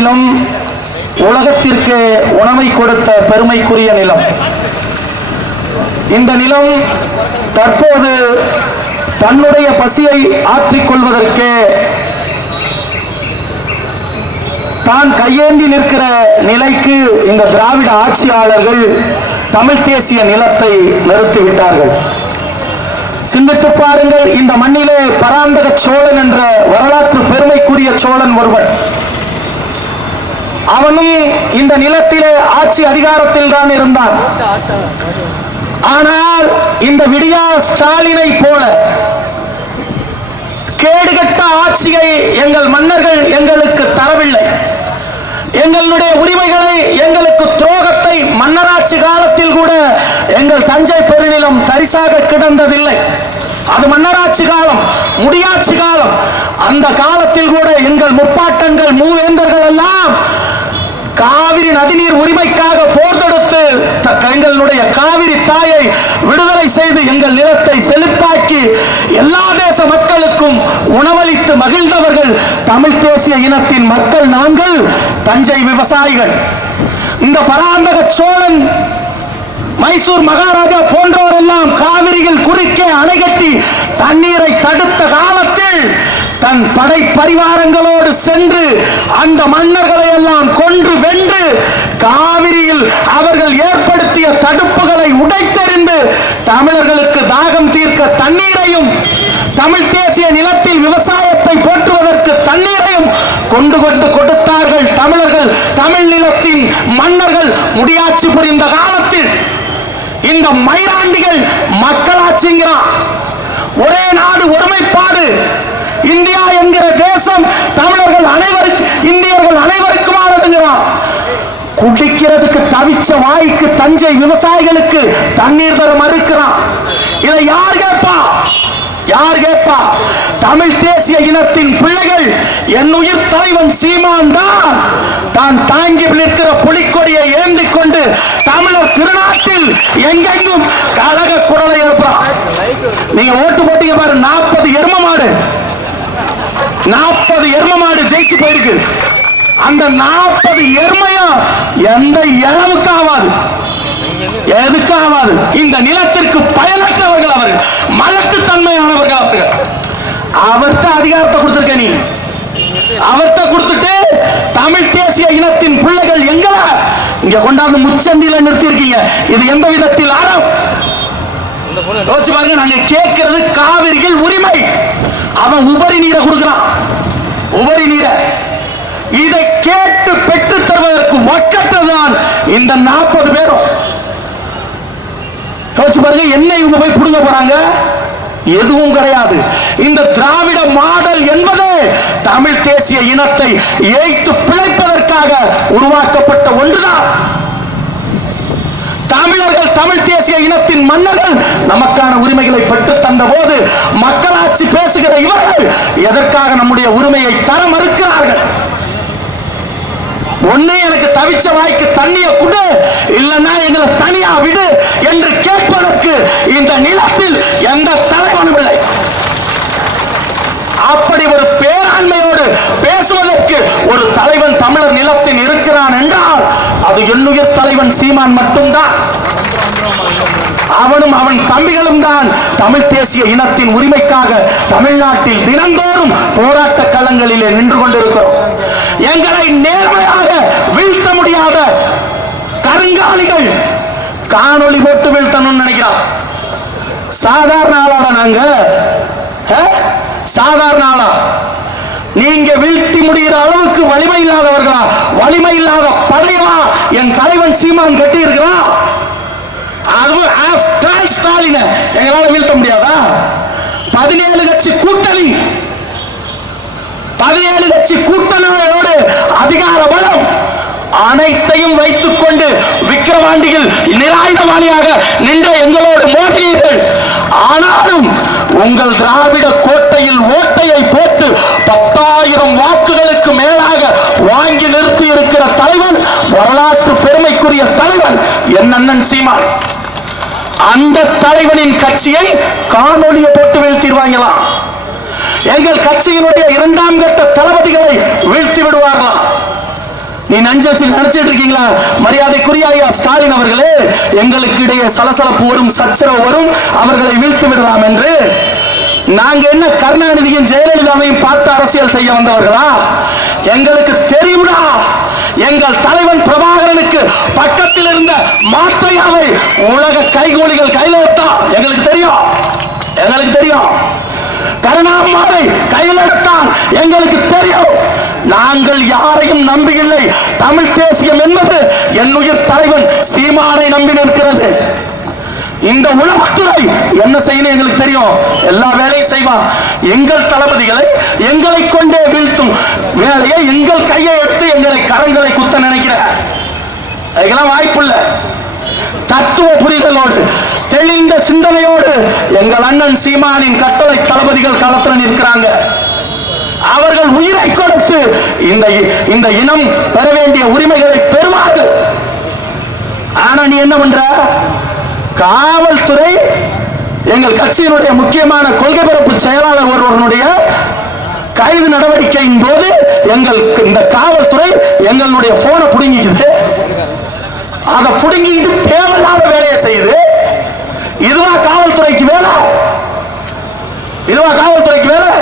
மாநிலம் உலகத்திற்கு உணவை கொடுத்த பெருமைக்குரிய நிலம். இந்த நிலம் தற்போது தன்னுடைய பசியை ஆற்றிக்கொள்வதற்கு தான் கையேந்தி நிற்கிற நிலைக்கு இந்த திராவிட ஆட்சியாளர்கள் தமிழ் தேசிய நிலத்தை நிறுத்திவிட்டார்கள். சிந்தித்து பாருங்கள். இந்த மண்ணிலே பராந்தக சோழன் என்ற வரலாற்று பெருமைக்குரிய சோழன் ஒருவன். அவனும் இந்த நிலத்திலே ஆட்சி அதிகாரத்தில் தான் இருந்தான். ஆனால் இந்த விடியா ஸ்டாலினை போல கேடுகட்ட ஆட்சியை எங்கள் மன்னர்கள் எங்களுக்கு தரவில்லை. எங்களுடைய உரிமைகளை, எங்களுக்கு துரோகத்தை மன்னராட்சி காலத்தில் கூட எங்கள் தஞ்சை பெருநிலம் தரிசாக கிடந்ததில்லை. அது மன்னராட்சி காலம், முடியாட்சி காலம். அந்த காலத்தில் கூட எங்கள் முப்பாட்டன்கள், மூவேந்தர்கள் எல்லாம் காவிரி நதிநீர் உரிமைக்காக போர் தொடுத்து எங்களுடைய காவிரி தாயை விடுதலை செய்து எங்கள் நிலத்தை செழிப்பாக்கி எல்லா தேச மக்களுக்கும் உணவளித்து மகிழ்ந்தவர்கள் தமிழ் தேசிய இனத்தின் மக்கள். நாங்கள் தஞ்சை விவசாயிகள். இந்த பராந்தக சோழன், மைசூர் மகாராஜா போன்றவரெல்லாம் காவிரியில் குறுக்கே அணை கட்டி தண்ணீரை தடுத்த காலத்தில் தன் படை பரிவாரங்களோடு சென்று அந்த மன்னர்களை எல்லாம் கொன்று வென்று காவிரியில் அவர்கள் ஏற்படுத்திய தடுப்புகளை உடைத்தெறிந்து தமிழர்களுக்கு தாகம் தீர்க்க தண்ணீரையும், தமிழ் தேசிய நிலத்தில் விவசாயத்தை போற்றுவதற்கு தண்ணீரையும் கொண்டு கொடுத்தார்கள் தமிழர்கள். தமிழ் நிலத்தின் மன்னர்கள் முடியாட்சி புரிந்த காலத்தில் இந்த மயிராண்டிகள் மக்களாட்சிங்கிறான். ஒரே நாடு, ஒருமைப்பாடு, இந்தியா என்கிற தேசம் தமிழர்கள் அனைவருக்கும், இந்தியர்கள் அனைவருக்குமானதுங்கிறான். குடிக்கிறதுக்கு தவிச்ச வாய்க்கு தஞ்சை விவசாயிகளுக்கு தண்ணீர் தர மறுக்கிறான். இதை யார் கேட்பா? யார் கேட்பா? தமிழ் தேசிய இனத்தின் பிள்ளைகள். என் உயிர் தலைவன் சீமான் தான் தான் தாங்கி நிற்கிற புலிக்கொடியை ஏந்தி கொண்டு தமிழர் திருநாட்டில் எங்கெங்கும் கழக குரலை எழுப்புறான். நீங்க ஓட்டு போட்டீங்க பாரு, 40 எரும மாடு, 40 எரும மாடு ஜெயிச்சு போயிருக்கு. அந்த 40 எருமையும் எந்த இளவுக்கு ஆகாது, எதுக்கு ஆகாது. இந்த நிலத்திற்கு பயனற்றவர்கள் அவர்கள், மலட்டுத்தன்மையானவர்கள் அவர்கள். அவர்கிட்ட அதிகாரத்தை கொடுத்திருக்க நீ, அவர்கிட்ட கொடுத்துட்டு தமிழ் தேசிய இனத்தின் பிள்ளைகள் எங்க இங்க கொண்டாந்து முச்சந்தில நிறுத்தி இருக்கீங்க. இது எந்த விதத்தில் ஆரம்? யோசிச்சு பாருங்க. நாங்க கேட்கிறது காவிரியில் உரிமை. அவன் உபரி நீரை கொடுக்கிறான், உபரி நீரை. இதை கேட்டு பெற்று தருவதற்கு ஒக்கற்றதான் இந்த 40 பேரும். யோசிச்சு பாருங்க. என்ன இவங்க போய் புடுங்க போறாங்க? எதுவும் கிடையாது. இந்த திராவிட மாடல் என்பது தமிழ் தேசிய இனத்தை ஏய்த்து பிழைப்பதற்காக உருவாக்கப்பட்ட ஒன்றுதான். தமிழர்கள், தமிழ் தேசிய இனத்தின் மன்னர்கள் நமக்கான உரிமைகளை பெற்று தந்த போது மக்களாட்சி பேசுகிற இவர்கள் எதற்காக நம்முடைய உரிமையை தர மறுக்கிறார்கள்? ஒண்ணு எனக்கு தவிச்ச வாய்க்கு தண்ணிய கொடு, இல்லைன்னா எங்களை தனியா விடு என்று கேட்பதற்கு இந்த நிலத்தில் எந்த தலைவனும் இல்லை. அப்படி ஒரு பேராண்மையோடு பேசுவதற்கு ஒரு தலைவன் தமிழர் நிலத்தில் இருக்கிறான் என்றால் அது என்னுயிர் தலைவன் சீமான் மட்டும்தான். அவனும் அவன் தம்பிகளும் தான் தமிழ் தேசிய இனத்தின் உரிமைக்காக தமிழ்நாட்டில் தினந்தோறும் போராட்ட களங்களிலே நின்று கொண்டிருக்கிறோம். எங்களை நேர்மையாக வீழ்த்த முடியாத கருங்காலிகள் காணொளி போட்டு வீழ்த்தணும்னு நினைக்கிறான். சாதாரண ஆளாட நாங்க, சாதாரண ஆளா? நீங்க வீழ்த்தி முடிகிற அளவுக்கு வலிமை இல்லாதவர்களா? வலிமை இல்லாத படையவா என் தலைவன் சீமான் கட்டி இருக்கிறான்? அதுவும் ஸ்டாலின் எங்களால வீழ்த்த முடியாதா? 17 கட்சி கூட்டணி, 17 கட்சி கூட்டணியோடு அதிகார பலம் அனைத்தையும் வைத்துக் கொண்டு விக்கிரவாண்டிகள் நிராயுதபாணியாக நின்ற எங்களோடு மோசினீர்கள். ஆனாலும் உங்கள் திராவிட கோட்டையில் ஓட்டையை போட்டு 10,000 வாக்குகளுக்கு மேலாக வாங்கி நிறுத்தி இருக்கிற தலைவன், வரலாற்று பெருமைக்குரிய தலைவன் என் அண்ணன் சீமான். அந்த தலைவனின் கட்சியை காணொலியை போட்டு வீழ்த்திடுவாங்களாம். எங்கள் கட்சியினுடைய 2ஆம் கட்ட தளபதிகளை வீழ்த்தி விடுவார்களாம். நீ நஞ்சத்தில் நினைச்சிட்டு இருக்கீங்களா? மரியாதைக்குரிய ஐயா ஸ்டாலின் அவர்களே, எங்களுக்கு இடையே சலசலப்பு வரும், சச்சரவு வரும், அவர்களை வீழ்த்து விடலாம் என்று. நாங்க என்ன கருணாநிதியும் ஜெயலலிதாவையும் பார்த்து அரசியல் செய்ய வந்தவர்களா? எங்களுக்கு தெரியும்டா, எங்கள் தலைவன் பிரபாகரனுக்கு பக்கத்தில் இருந்த மாத்தையாவை உலக கைகூலிகள் கையில் எடுத்தா எங்களுக்கு தெரியும். எங்களுக்கு தெரியும். கருணாமாவை கையில் எடுத்தான் எங்களுக்கு தெரியும். நாங்கள் யாரையும் நம்பியில்லை. தமிழ் தேசியம் என்பது என் உயிர் தலைவன் சீமானை நம்பி நிற்கிறது. இந்த உளவுத்துறை என்ன செய்யணும் எங்களுக்கு தெரியும். எல்லா வேலையும் செய்வான். எங்கள் தளபதிகளை எங்களை கொண்டே வீழ்த்தும் வேலையை எங்கள் கையை எடுத்து எங்களை கரங்களை குத்த நினைக்கிற அதுக்கெல்லாம் வாய்ப்பு இல்லை. தத்துவ புரிதலோடு தெளிந்த சிந்தனையோடு எங்கள் அண்ணன் சீமானின் கட்டளை தளபதிகள் களத்தில் நிற்கிறாங்க. அவர்கள் உயிரை கொடுத்து இந்த இனம் பெற வேண்டிய உரிமைகளை பெறுவார்கள். ஆனா நீ என்ன பண்ற? காவல்துறை எங்கள் கட்சியினுடைய முக்கியமான கொள்கை பரப்பு செயலாளர் ஒருவருடைய கைது நடவடிக்கையின் போது இந்த காவல்துறை எங்களுடைய போனை புடுங்கிக்குது. அதை புடுங்கிட்டு தேவையில்லாத வேலையை செய்யுது. இதுவா காவல்துறைக்கு வேலை? இதுவா காவல்துறைக்கு வேலை?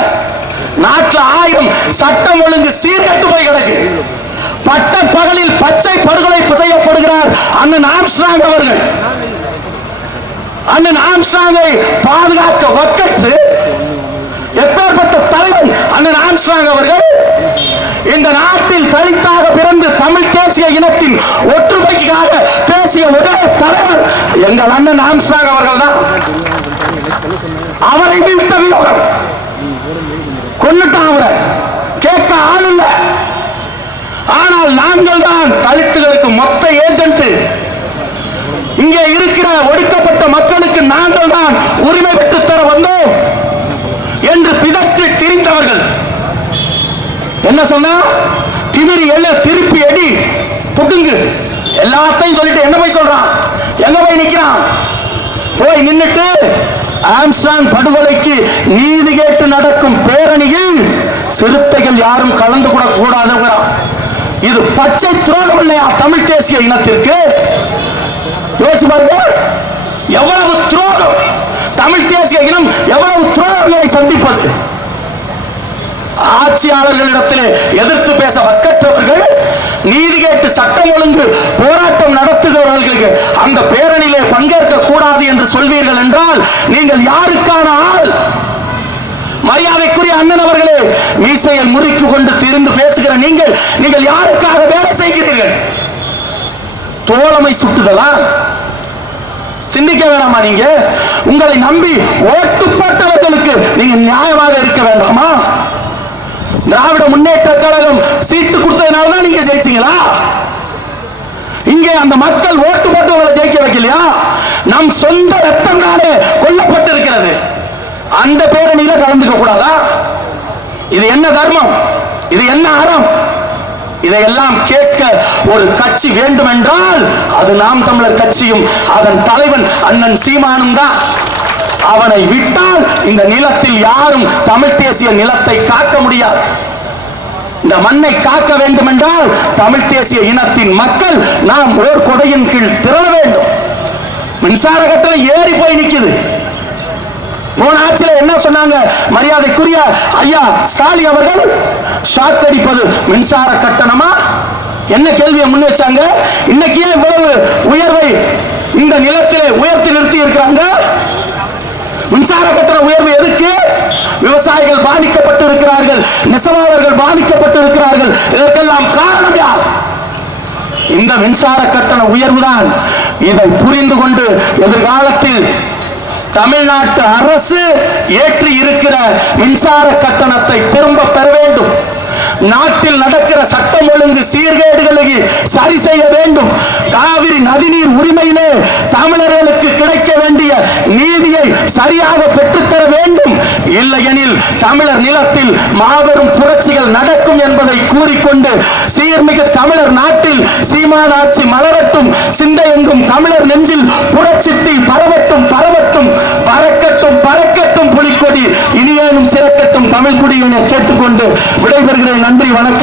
நாட்டில் 1000 சட்டம் ஒழுங்கு சீர்கட்டு போய் கிடக்கு. பட்ட பகலில் பச்சை படுகொலை செய்யப்படுகிறார் அண்ணன் ஆம்ஸ்ட்ராங் அவர்கள். அண்ணன் ஆம்ஸ்ட்ராங்கை பாதுகாக்க வக்கற்று எப்பேற்பட்ட தலைவன் அண்ணன் ஆம்ஸ்ட்ராங் அவர்கள். இந்த நாட்டில் தலித்தாக பிறந்து தமிழ் தேசிய இனத்தின் ஒற்றுமைக்காக பேசிய ஒரே தலைவர் எங்கள் அண்ணன் ஆம்ஸ்ட்ராங் அவர்கள் தான். அவரை வீழ்த்த வியோகம் கொன்னுட்டான். அவரை கேட்க ஆள் இல்ல. ஆனால் நாங்கள் தான் தலித்துகளுக்கு மொத்த ஏஜென்ட். இங்கே இருக்கிற ஒடுக்கப்பட்ட மக்களுக்கு நாங்கள் தான் உரிமை பெற்று தர வந்தோம் என்று பிதற்றி திரிந்தவர்கள் என்ன சொன்னா? திமிரி எழு, திருப்பி அடி, புடுங்கு, எல்லாத்தையும் சொல்லிட்டு என்ன போய் சொல்றான்? எங்க போய் நிக்கிறான்? போய் நின்னுட்டு ஆம்ஸ்ட்ராங் படுகொலைக்கு நீதி கேட்டு நடக்கும் பேரணியில் சிறுத்தைகள் யாரும் கலந்து கூட கூடாது. இது பச்சை துரோகம் இல்லையா தமிழ் தேசிய இனத்திற்கு? யோசிச்சு பாருங்க, எவ்வளவு துரோகம்! தமிழ் தேசிய இனம் எவ்வளவு துரோகங்களை சந்திப்பது. ஆட்சியாளர்களிடத்தில் எதிர்த்து பேச வக்கற்றவர்கள், நீதி கேட்டு சட்டம் ஒழுங்கு போராட்டம் நடத்துகிறவர்களுக்கு அந்த பேரணியிலே பங்கேற்க கூடாது என்று சொல்வீர்கள் என்றால் நீங்கள் யாருக்கான ஆள்? மரியாதைக்குரிய அண்ணன் அவர்களே, மீசையில் முறிக்கு கொண்டு திரிந்து பேசுகிற நீங்கள் யாருக்காக வேலை செய்கிறீர்கள்? தோழமை சுட்டுதலா? சிந்திக்க வேண்டாமா? நீங்க உங்களை நம்பி ஓட்டு போட்டவர்களுக்கு நீங்க நியாயமாக இருக்க வேண்டாமா? திராவிட முன்னேற்ற கழகம் சீட்டு கொடுத்ததுனாலதான் நீங்க ஜெயிச்சீங்களா? இங்கே அந்த மக்கள் ஓட்டு போட்டவர்களை ஜெயிக்க வைக்கலையா? நம் சொந்த ரத்தம் தானே கொல்லப்பட்டு இருக்கிறது. அந்த பேரணியில கலந்துக்க கூடாதா? இது என்ன தர்மம்? இது என்ன அறம்? இதையெல்லாம் கேட்க ஒரு கட்சி வேண்டும் என்றால் அது நாம் தமிழர் கட்சியும் அதன் தலைவன் அண்ணன் சீமானும் தான். அவனை விட்டால் இந்த நிலத்தில் யாரும் தமிழ் தேசிய நிலத்தை காக்க முடியாது. இந்த மண்ணை காக்க வேண்டும் என்றால் தமிழ் தேசிய இனத்தின் மக்கள் நாம் ஓர் கொடையின் கீழ் திரள வேண்டும். மின்சார கட்டணம் ஏறி போய் நிக்குது. போன ஆட்சியில் என்ன சொன்னாங்க? மரியாதைக்குரிய ஐயா ஸ்டாலின் அவர்கள் ஷாக் அடிப்பது மின்சார கட்டணமா? என்ன கேள்வியை முன் வச்சாங்க? இன்னைக்கு இவ்வளவு உயர்வை இந்த நிலத்தில் உயர்த்தி நிறுத்தி இருக்கிறாங்க. மின்சார கட்டண உயர்வு எதுக்கு? விவசாயிகள் பாதிக்கப்பட்டு இருக்கிறார்கள், நெசவாளர்கள் பாதிக்கப்பட்டு இருக்கிறார்கள். இதற்கெல்லாம் காரணம் யார்? இந்த மின்சார கட்டண உயர்வுதான். இதை புரிந்து கொண்டு எதிர்காலத்தில் தமிழ்நாட்டு அரசு ஏற்றி இருக்கிற மின்சார கட்டணத்தை திரும்ப பெற வேண்டும். நாட்டில் நடக்கிற சட்டம் ஒழுங்கு சீர்கேடுகளை சரி செய்ய வேண்டும். காவிரி நதிநீர் உரிமையிலே தமிழர்களுக்கு கிடைக்க வேண்டிய நீதியை சரியாக பெற்றுத்தர வேண்டும். இல்லையெனில் தமிழர் நிலத்தில் மாபெரும் புரட்சிகள் நடக்கும் என்பதை கூறிக்கொண்டு சீர்மிகு தமிழர் நாட்டில் சீமான் ஆட்சி மலரட்டும், சிந்தையெங்கும் தமிழர் நெஞ்சில் புரட்சி பரவட்டும் பரவட்டும், பறக்கட்டும் பறக்கட்டும் புலிக்கொடி, இனியேனும் சிறக்கட்டும் தமிழ் குடி என கேட்டுக்கொண்டு விடைபெறுகிறேன். நன்றி, வணக்கம்.